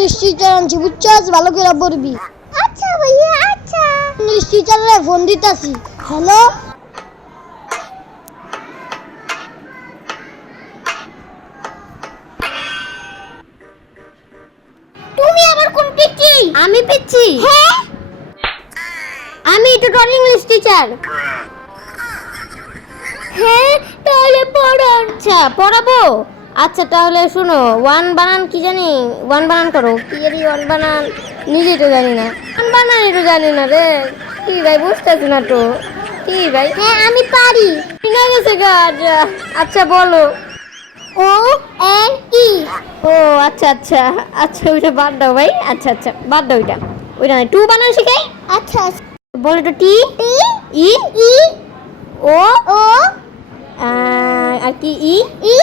Teacher আনছি বুঝছস ভালো করে পড়বি। আচ্ছা ভাইয়া আচ্ছা। ইংলিশ টিচারে ফোন দিতাছি। হ্যালো? তুমি আবার কোন পিচ্ছি? আমি পিচ্ছি? হ্যাঁ? আমি টোটাল ইংলিশ টিচার হ্যাঁ তাহলে পড়ান আচ্ছা পড়াবো? আচ্ছা তাহলে শুনো ওয়ান বানান কি জানি? ওয়ান বানান করো। কি জানি ওয়ান বানান নিজেই তো জানি না। ওয়ান বানান তো জানি না রে। কি ভাই বুঝতেছি না তো। কি ভাই? হ্যাঁ আমি পারি। না গেছে গা আচ্ছা, আচ্ছা বলো। O N E. ও আচ্ছা আচ্ছা আচ্ছা ওইটা বাদ দাও ভাই। আচ্ছা আচ্ছা বাদ দাও ওইটা। ওইটা টু বানান শিখাই। আচ্ছা বলো তো টি টি ই ই ও ও আর কি ই ই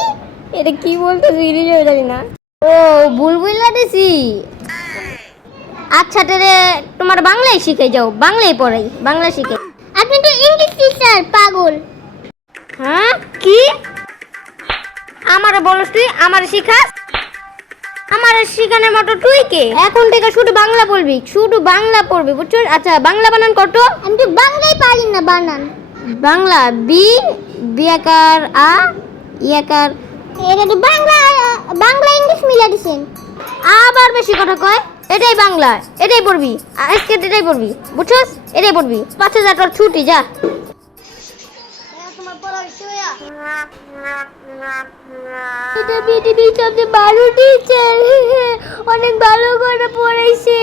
এটা কি বলতেছি? নিজেও জানি না ও বুলবুলা দিছি। আচ্ছা তাহলে তোমার বাংলায় শিখে যাও। বাংলায় পড়াই বাংলা শিখে আপনি তো ইংলিশ টিচার পাগল। হ্যাঁ? কি? আমার বলস তুই আমার শিখাস? আমার শিখানোর মতো তুই কে? এখন থেকে শুধু বাংলা বলবি শুধু বাংলা পড়বি বুঝছ? আচ্ছা বাংলা বানান কত? আমি তো বাংলাই পারি না বানান। বাংলা বি বিয়াকার আ ইয়াকার এটা তো বাংলা বাংলা ইংলিশ মিলা দিছেন। আবার বেশি কথা কয় এটাই বাংলা এটাই পড়বি। আজকে এটাই পড়বি বুঝছস? এটাই পড়বি। পাঁচ হাজার টাকার ছুটি যা। এটা পৃথিবীর সবচেয়ে ভালো টিচার অনেক ভালো করে পড়াইছে।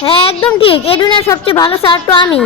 হ্যাঁ একদম ঠিক। এই দুনিয়ার সবচেয়ে ভালো স্যার তো আমি।